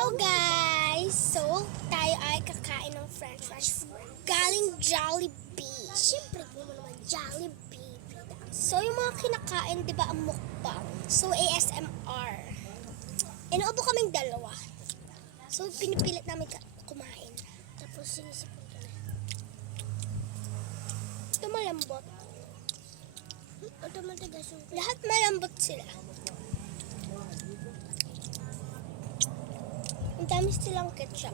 Hello guys! So, tayo ay kakain ng french fries galing Jollibee. Siyempre, mo naman Jollibee. So, yung mga kinakain, di ba, ang mukbang? So, ASMR. Inuubo kaming dalawa. So, pinipilit namin kumain. Tapos, sinisipon ko na. Ito malambot. Ito matigas yung... Lahat malambot sila. Ang dami silang ketchup.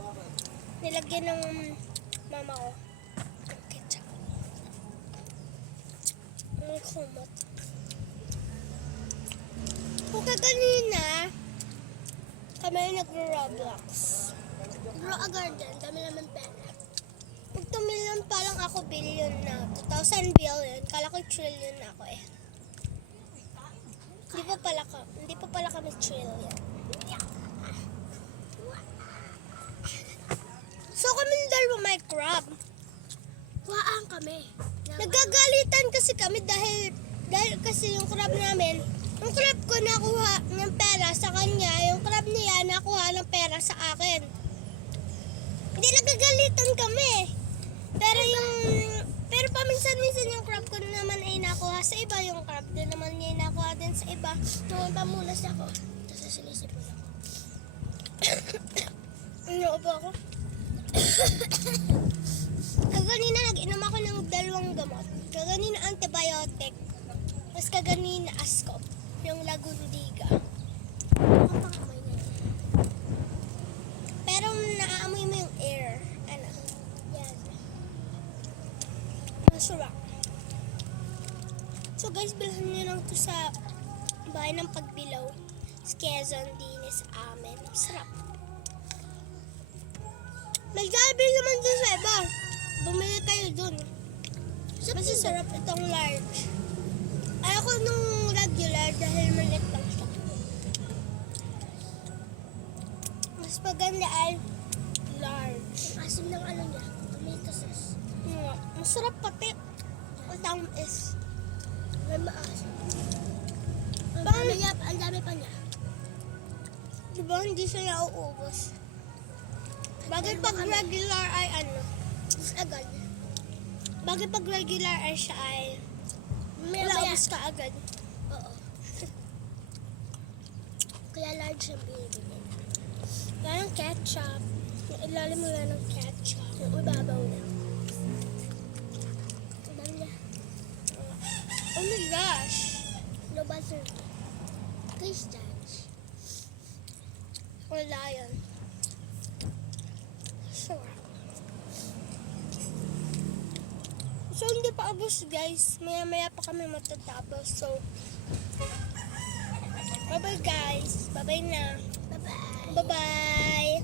Nilagyan ng mama ko ng ketchup. Ang kumot. Kung kanina, kami nagro-Roblox. Grow a garden, dami naman pera. Pag tumilan pa lang ako billion na, 2,000 billion, kala ko trillion na ako eh. Hindi pa pala kami trillion. So kami dalawa may crab. Waan kami. Nagagalitan kasi kami dahil kasi yung crab namin, yung crab ko nakuha ng pera sa kanya, yung crab niya nakuha ng pera sa akin. Hindi nagagalitan kami. Pero paminsan-minsan yung crab ko naman ay nakuha sa iba, yung crab din naman niya ay nakuha din sa iba. Tuwan pamunas ako. Tapos sinisipon ako. Ano ba ako? Kaganina nag-inom ako ng 2 gamot. Kaganina antibiotic. Tapos kaganina Ascop. Yung Lagundiga. Pero naaamoy mo yung air. Ano? Yan. Masarap. So guys, bilhan nyo lang ito sa bahay ng Pagbilaw. Sa Quezon Dinis amin. Sarap. May Jollibee naman dun sa iba. Bumili kayo dun. Masasarap itong large. Ayoko nung regular dahil maliit lang siya. Mas maganda ay large. Asim ng ano niya, tomato sauce. Masarap pati. Ang tamis. May maasim. Ang dami pa niya. Diba hindi siya nauubos? Bagay pag regular ay ano? Agad. Bagay pag regular ay siya ay naubos ka agad. Oo. Kaya large ang binibili. Kaya ng ketchup. Yung ilalim mo lang ng ketchup. Yung ibabaw na. Ang dami niya. Oh my gosh. No butter. Taste that. Wala yan. So, hindi pa abos guys. Maya-maya pa kami matatapos. So, bye-bye guys. Bye-bye na. Bye-bye. Bye-bye.